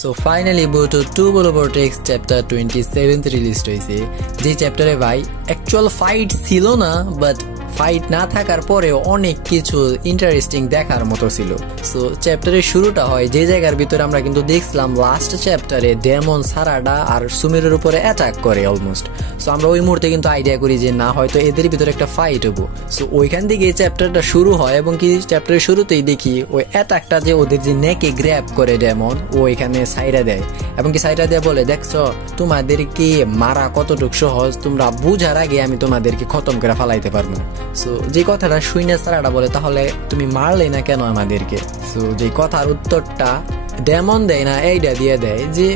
So finally বোটো 2 বলো vortex chapter 27 release হয়েছে, যে চ্যাপ্টারে ভাই অ্যাকচুয়াল ফাইট ছিল না, বাট ফাইট না থাকার পরেও অনেক কিছু ইন্টারেস্টিং দেখার মতো ছিল। সো চ্যাপ্টারের শুরুটা হয় যে জায়গার ভিতরে আমরা কিন্তু দেখছিলাম লাস্ট চ্যাপ্টারে ডেমন সারাডা আর সুমিরের উপরে অ্যাটাক করে অলমোস্ট। সো আমরা ওই মুহূর্তে কিন্তু আইডিয়া করি যে না, হয়তো এদের ভিতরে একটা ফাইট হবো। সো ওইখান থেকে চ্যাপ্টারটা শুরু হয় এবং কি চ্যাপ্টারের শুরুতেই দেখি ওই অ্যাটাকটা যে ওদের যে নেকে গ্র্যাব করে ডেমন, ও এখানে সাইরা দেয় এবং কি সাইরা দেয় বলে, দেখছো তোমাদেরকে মারা কতটুকু সহজ, তোমরা বুঝার আগে আমি তোমাদেরকে খতম করে ফালাইতে পারবো। সো যে কথাটা শুইনা সারাটা বলে, তাহলে তুমি মারলে না কেন আমাদেরকে? সো যে কথার উত্তরটা ডেমন দেয় না, এইটা দিয়ে দেয় যে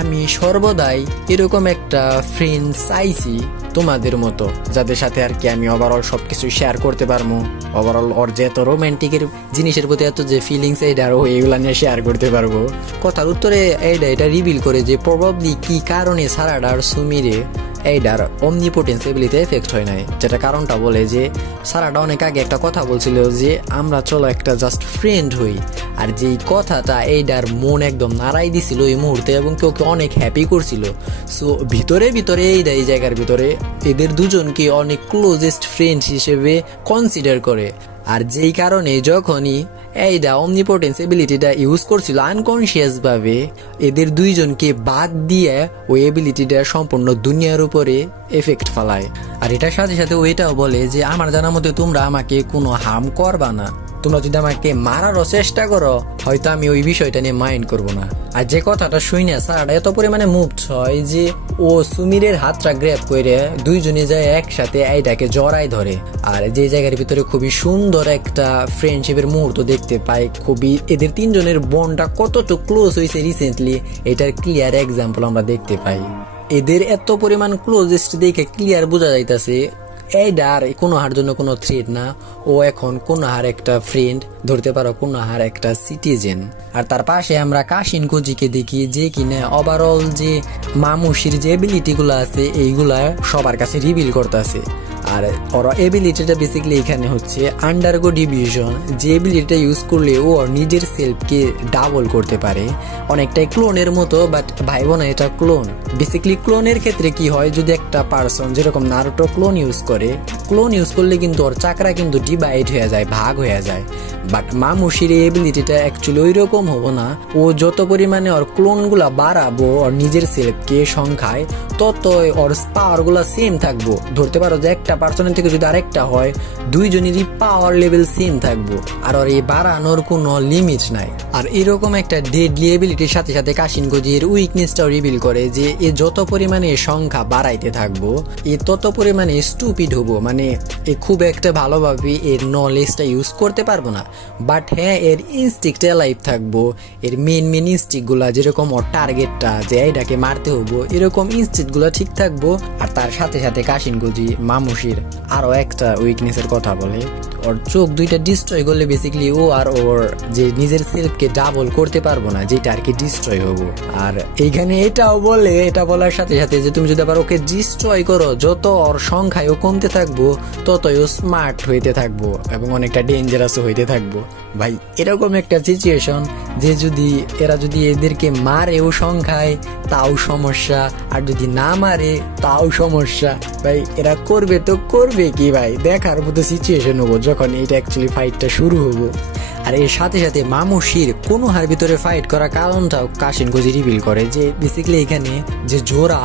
আমি সর্বদাই এরকম একটা ফ্রেন্ড চাইছি তোমাদের মতো, যাদের সাথে আর কি আমি ওভারঅল সবকিছু শেয়ার করতে পারবো। ওভারঅল ওর যে এত রোমান্টিকের জিনিসের প্রতি এত যে ফিলিংস, এইটা আর এইগুলা নিয়ে শেয়ার করতে পারবো। কথার উত্তরে এটা রিভিল করে যে প্রবাবলি কি কারণে সারাডা আর সুমিরে এইটার অমনিপোটেন্স এবিলিটি এফেক্ট হয় নাই, যেটা কারণটা বলে যে সারাটা অনেক আগে একটা কথা বলছিল যে আমরা চলো একটা জাস্ট ফ্রেন্ড হই, আর যেই কথাটা এইটার মন একদম নাড়াই দিছিল এই মুহূর্তে এবং ওকে অনেক হ্যাপি করছিল। সো ভিতরে ভিতরে এই জায়গার ভিতরে এদের দুজনকে অনেক ক্লোজেস্ট ফ্রেন্ড হিসেবে কনসিডার করে। আর যেই কারণে যখনই এইটা অমনিপোটেন্স এবিলিটিটা ইউজ করছিল আনকনসিয়াস ভাবে, এদের দুইজনকে বাদ দিয়ে ওই এবিলিটিটা সম্পূর্ণ দুনিয়ার উপরে এফেক্ট ফেলায়। আর এটার সাথে সাথে ওইটাও বলে যে আমার জানার মতে তোমরা আমাকে কোনো হার্ম করবা না, তোমরা যদি আমাকে মারারও চেষ্টা করো হয়তো আমি ওই বিষয়টা নিয়ে মাইন্ড করবো না। আর যে কথাটা শুনে সারাটা এত পরিমাণে মুভড হয় যে ও সুমিরের হাতটা গ্র্যাব করে দুইজনে যায় একসাথে এইটাকে জড়াই ধরে। আর যে জায়গার ভিতরে খুবই সুন্দর একটা ফ্রেন্ডশিপের মুহূর্ত দেখতে পাই, খুবই এদের তিনজনের বন্ডটা কতটুকু ক্লোজ হয়েছে রিসেন্টলি এটার ক্লিয়ার এক্সাম্পল আমরা দেখতে পাই। এদের এত পরিমাণ ক্লোজেস্ট দেখে ক্লিয়ার বোঝা যাইতেছে এইটা আর কোনোহার জন্য কোনো থ্রেট না, ও এখন কোনোহার একটা ফ্রেন্ড, ধরতে পারো কোনোহার একটা সিটিজেন। আর তার পাশে আমরা কাশিন কোজিকে দেখি যে কিনা ওভারঅল যে মামুশির যে এবিলিটি গুলো আছে এইগুলা সবার কাছে রিভিল করতেছে। আর ওর এবিলিটিটা বেসিক্যালি এখানে হচ্ছে আন্ডারগো ডিভিশন, যে এবিলিটিটা ইউজ করলে ও নিজের সেলফকে ডাবল করতে পারে, অনেকটাই ক্লোনের মতো। বাট ভাইবো না এটা ক্লোন। বেসিক্যালি ক্লোনের ক্ষেত্রে কি হয়, যদি একটা পার্সন যেরকম নারুটো ক্লোন ইউজ করে, ক্লোন ইউজ করলে কিন্তু ওর চাকরা কিন্তু ডিভাইড হয়ে যায়, ভাগ হয়ে যায়। বাট মামুশির এবিলিটিটা অ্যাকচুয়ালি ওই রকম হবো না, ও যত পরিমাণে ওর ক্লোন গুলা বাড়াবো ওর নিজের সেলফকে সংখ্যায়, তত ওর পাওয়ার গুলা সেম থাকবো। ধরতে পারো যে একটা পার্সনের থেকে যদি আরেকটা হয়, দুইজনেরই পাওয়ার লেভেল সেম থাকবো, আর ওর এই বাড়ানোর কোনো লিমিট নাই। আর এরকম একটা ডেডলি এবিলিটির সাথে সাথে কাশিন গোজির উইকনেসটাও রিভিল করে যে এ যত পরিমাণে সংখ্যা বাড়াইতে থাকবো এ তত পরিমাণে স্টুপিড হবো, মানে এ খুব একটা ভালোভাবে এর নলেজটা ইউজ করতে পারবো না। বাট হ্যাঁ, এর ইনস্টিংক্ট লাইফ থাকবো, এর মেন ইনস্টিংক্ট গুলা যেরকম ওর টার্গেটটা যে এইটাকে মারতে হবো, এরকম ইনস্টিংক্ট গুলা ঠিক থাকবো। আর তার সাথে সাথে কাশিন গোজি মামুশির আরো একটা উইকনেসের কথা বলে, ওর চোখ দুইটা ডিস্ট্রয় করলে বেসিক্যালি ও আর ওর যে নিজের সেলফকে ডাবল করতে পারবো না, যেটা আর কি ডিস্ট্রয় হবো। আর এইখানে এটাও বলে, এটা বলার সাথে সাথে যে তুমি যদি আবার ওকে ডিস্ট্রয় করো, যত ওর সংখ্যায় ও কমতে থাকবো ততই ও স্মার্ট হইতে থাকবো এবং অনেকটা ডেঞ্জারাসও হইতে থাকবো। ভাই এরকম একটা সিচুয়েশন যে যদি এরা যদি এদেরকে মারেও সংখ্যায় তাও সমস্যা, আর যদি না মারে তাও সমস্যা। ভাই এরা করবে তো করবে কি ভাই, দেখার মতো সিচুয়েশন হবো যখন এটা অ্যাকচুয়ালি ফাইটটা শুরু হবো। আর এর সাথে সাথে মামুশির কোনো হার ভিতরে ফাইট করার কারণটাও কাশিন গোজি রিভিল করে যে বেসিক্যালি এখানে যে জোরা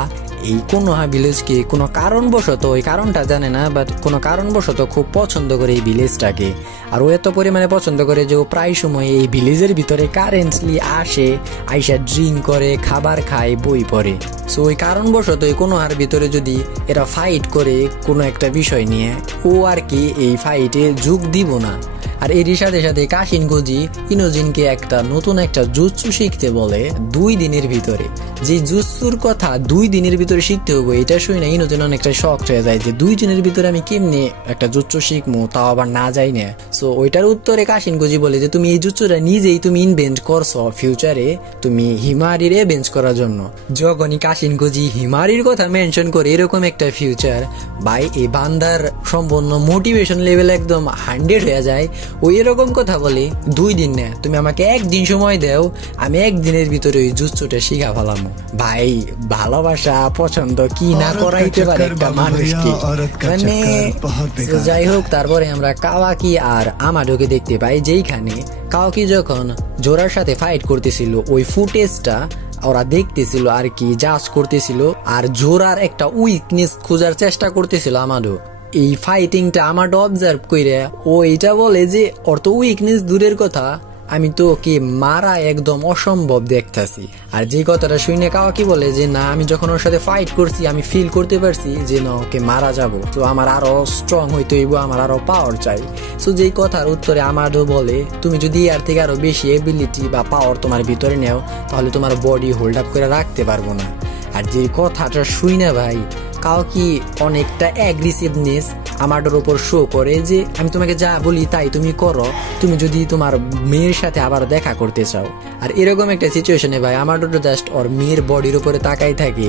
এই কোনোহা ভিলেজকে কোনো কারণবশত, ওই কারণটা জানে না, বাট কোনো কারণবশত খুব পছন্দ করে এই ভিলেজটাকে। আর ও এত পরিমাণে পছন্দ করে যে ও প্রায় সময় এই ভিলেজের ভিতরে কারেন্টলি আসে, আইসা ড্রিঙ্ক করে, খাবার খায়, বই পড়ে। সো ওই কারণবশত এই কোনোহার ভিতরে যদি এরা ফাইট করে কোনো একটা বিষয় নিয়ে, ও আর কি এই ফাইটে যোগ দিব না। আর এরই সাথে সাথে কাশিন গোজি ইনোজিনকে একটা নতুন একটা জুৎসু শিখতে বলে 2 দিনের ভিতরে। যে জুৎসুর কথা 2 দিনের ভিতরে শিখতে হবে, এটা শুনে না ইনোজিন অনেকটা শক হয়ে যায় যে 2 দিনের ভিতরে আমি কেমনে একটা জুৎসু শিখবো, তাও আবার না যাই না। সো ওইটার উত্তরে কাশিন গোজি বলে যে তুমি এই জুৎসুটা নিজেই তুমি ইনভেন্ট করছো ফিউচারে, তুমি হিমারির বেঞ্চ করার জন্য। যখনই কাশিন গোজি হিমারির কথা মেনশন করে এরকম একটা ফিউচার, ভাই এই বান্দার সম্পূর্ণ মোটিভেশন লেভেল একদম 100 হয়ে যায়। ওই এরকম কথা বলে 2 দিন না, তুমি আমাকে 1 দিন সময় দাও, আমি 1 দিনের ভিতরে ওই জুৎসুটা শিখা ফেলাম। ভাই ভালোবাসা পছন্দ কি না করাইতে পারে একটা মানুষকে, মানে যাই হোক। তারপরে আমরা কাওয়াকি আর আমাডোকে দেখতে পাই, যেইখানে কাওয়াকি যখন জোরার সাথে ফাইট করতেছিল ওই ফুটেজটা ওরা দেখতেছিল আর কি, জাজ করতেছিল, আর জোরার একটা উইকনেস খোঁজার চেষ্টা করতেছিল আমাডো। এই ফাইটিংটা আমাডো অবজার্ভ করে ও এটা বলে যে ওর তো উইকনেস দূরের কথা, আমি তো ওকে মারা একদম অসম্ভব দেখতেছি। আর যে কথাটা শুনে কাওয়াকি বলে যে না, আমি যখন ওর সাথে ফাইট করছি আমি ফিল করতে পারছি যে না ওকে মারা যাব, তো আমার আরো স্ট্রং হইতে হইব, আমার আরো পাওয়ার চাই। সো যেই কথার উত্তরে আমারও বলে তুমি যদি এর থেকে আরো বেশি এবিলিটি বা পাওয়ার তোমার ভিতরে নেও তাহলে তোমার বডি হোল্ড আপ করে রাখতে পারবো না। আর যে কথাটা শুই না ভাই, কাওয়াকি অনেকটা অ্যাগ্রেসিভনেস আমাদের উপর শো করে যে আমি তোমাকে যা বলি তাই তুমি করো, তুমি যদি তোমার মেয়ের সাথে আবার দেখা করতে চাও। আর এরকম একটা সিচুয়েশনে ভাই আমাদের জাস্ট ওর মেয়ের বডির উপরে তাকাই থাকে,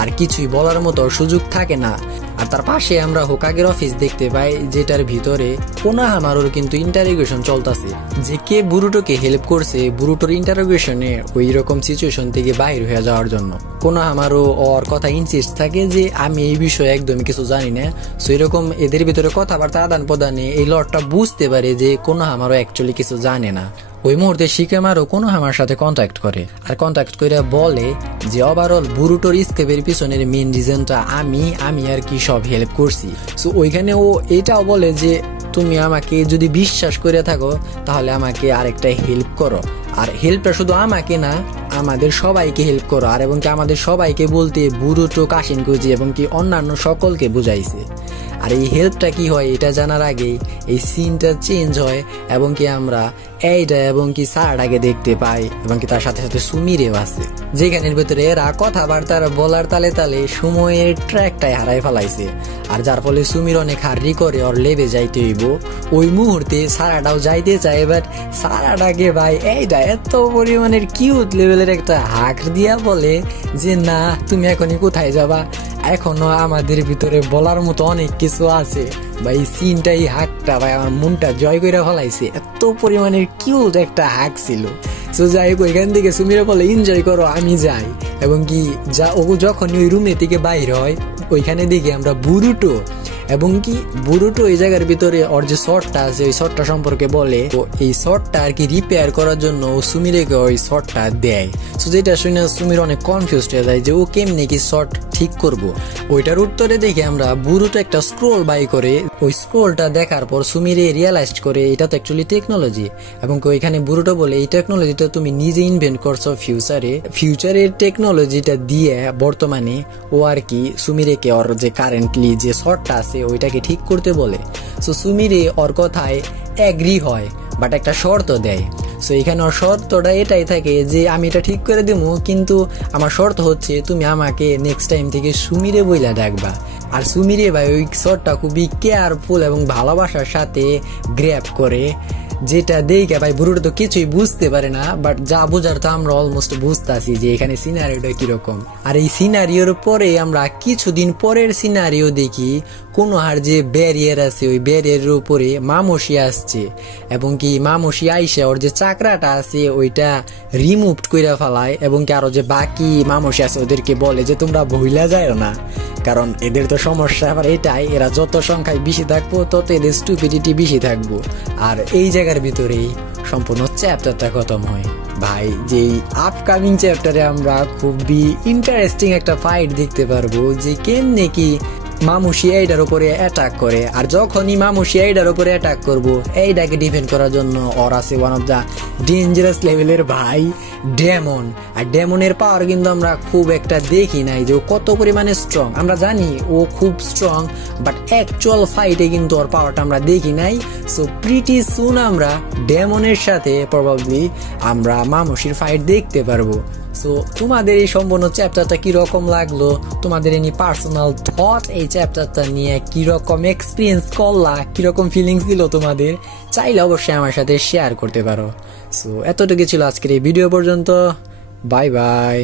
আর কিছুই বলার মতো সুযোগ থাকে না। আর তার পাশে আমরা হোকাগের অফিস দেখতে পাই, যেটার ভিতরে কোনোহামারুর কিন্তু ইন্টারোগেশন চলতেছে, যে কে বুরুটোকে হেল্প করছে বুরুটোর ইন্টারোগেশনে ওই রকম সিচুয়েশন থেকে বাইর হয়ে যাওয়ার জন্য। কোনোহামারু ওর কথা ইনসিস্ট থাকে যে আমি এই বিষয়ে একদমই কিছু জানি না। সো এরকম এদের ভিতরে কথাবার্তা আদান প্রদানে এই লটটা বুঝতে পারে যে কোনোহামারু অ্যাকচুয়ালি কিছু জানে না। ওই মুহূর্তে শিকেমারও কোনোহামার সাথে কন্ট্যাক্ট করে, আর কন্ট্যাক্ট করে বলে যে ওভারঅল বুরুটোর স্কেপের পিছনের মেন রিজনটা আমি আর কি সব হেল্প করছি। সো ওইখানে ও এটাও বলে যে তুমি আমাকে যদি বিশ্বাস করে থাকো তাহলে আমাকে আরেকটা হেল্প করো, আর হেল্পটা শুধু আমাকে না আমাদের সবাইকে হেল্প করো। আর এবং কি আমাদের সবাইকে বলতে বুরুটো, কাশিনকুজি এবং কি অন্যান্য সকলকে বুঝাইছে। আর এই হেল্পটা কি হয় এটা জানার আগে এই সিনটা চেঞ্জ হয়, এবং কি আমরা এইটা এবং কি সারাটাকে দেখতে পাই, এবং কি তার সাথে সাথে সুমিরেও আছে, যেখানের ভেতরে এরা কথাবার্তার বলার তালে তালে সময়ের ট্র্যাকটাই হারাই ফেলাইছে। আর যার ফলে সুমির অনেক হার্রি করে ওর লেবে যাইতে হইব। ওই মুহূর্তে সারাটাও যাইতে চায়, বাট সারাটাকে ভাই এইটা এত পরিমাণের কিউট লেভেলের একটা হাক দিয়া বলে যে না তুমি এখনই কোথায় যাবা, এখনো আমাদের ভিতরে বলার মতো অনেক কিছু আছে। ভাই সিনটাই হাকটা ভাই আমার মনটা জয় করে ফেলাইছে, এত পরিমাণের কিউট একটা হাক ছিল। সো যাই হোক ওইখান থেকে সুমিরা বলে এনজয় করো আমি যাই, এবং কি যা ও যখন ওই রুমে থেকে বাইর হয় ওইখানে দেখি আমরা বুরুটো, এবং কি বুরুটো এই জায়গার ভিতরে ওর যে শটটা আছে ওই শটটা সম্পর্কে বলে, তো এই শটটা আর কি রিপেয়ার করার জন্য ও সুমিরেকে ওই শটটা দেয়। সো যেটা শুনে সুমির অনেক কনফিউজ হয়ে যায় যে ও কেমনে কি শট ঠিক করব। ওইটার উত্তরে দেখে আমরা বুরুটো একটা স্ক্রোল বাই করে, ওই স্ক্রোলটা দেখার পর সুমিরে রিয়েলাইজ করে এটা তো অ্যাকচুয়ালি টেকনোলজি, এবং ওইখানে বুরুটো বলে এই টেকনোলজিটা তুমি নিজে ইনভেন্ট করছো ফিউচারের টেকনোলজিটা দিয়ে বর্তমানে ও আর কি সুমিরেকে ওর যে কারেন্টলি যে শটটা আছে ওইটাকে ঠিক করতে বলে। সো সুমিরে ওর কথায় এগ্রি হয়, বাট একটা শর্ত দেয়। সো এখানে ওর শর্তটা এটাই থাকে যে আমি এটা ঠিক করে দেবো, কিন্তু আমার শর্ত হচ্ছে তুমি আমাকে নেক্সট টাইম থেকে সুমিরে বইলা ডাকবা। আর সুমিরে ভাই ওই শর্টটা খুবই কেয়ারফুল এবং ভালোবাসার সাথে গ্র্যাব করে, যেটা দেখে ভাই বুড়োটা তো কিছুই বুঝতে পারে না, বাট যা বোঝার তো আমরা অলমোস্ট বুঝতেছি যে এখানে সিনারিওটা কিরকম। আর এই সিনারিওর পরে আমরা কিছুদিন পরের সিনারিও দেখি, কোনোহার যে ব্যারিয়ার আছে ওই ব্যারিয়ারের উপরে মামসি আসছে, এবং কি মামসি আইসা ওর যে চাকরাটা আছে ওইটা রিমুভ করে ফেলায়, এবং কি আরো যে বাকি মামসি আছে ওদেরকে বলে যে তোমরা ভুলা যায় না, কারণ এদের তো সমস্যা আবার এটাই, এরা যত সংখ্যায় বেশি থাকবো তত এদের স্টুপিডিটি বেশি থাকবো। আর এই জায়গার ভিতরেই সম্পূর্ণ চ্যাপ্টারটা খতম হয়। ভাই যেই আপকামিং চ্যাপ্টারে আমরা খুবই ইন্টারেস্টিং একটা ফাইট দেখতে পারবো, যে কেমনে কি মামুশি এইটার উপরে অ্যাটাক করে। আর যখনই মামুশি এইটার উপরে অ্যাটাক করবো, এইটাকে ডিফেন্ড করার জন্য ওর আছে ওয়ান অফ দ্য ডেঞ্জারাস লেভেলের ভাই ডেমন। আর ডেমনের পাওয়ার কিন্তু আমরা খুব একটা দেখি নাই যে ও কত পরিমাণে স্ট্রং, আমরা জানি ও খুব স্ট্রং, বাট অ্যাকচুয়াল ফাইটে কিন্তু ওর পাওয়ারটা আমরা দেখি নাই। সো প্রিটি সুন আমরা ডেমনের সাথে প্রবাবলি আমরা মামুশির ফাইট দেখতে পারবো। সো তোমাদের এই সম্পূর্ণ চ্যাপ্টারটা কিরকম লাগলো, তোমাদের এনি পার্সোনাল থট এই চ্যাপ্টারটা নিয়ে কিরকম এক্সপিরিয়েন্স করলা, কিরকম ফিলিংস দিল তোমাদের, চাইলে অবশ্যই আমার সাথে শেয়ার করতে পারো। সো এতটুকু ছিল আজকের এই ভিডিও পর্যন্ত। Bye bye.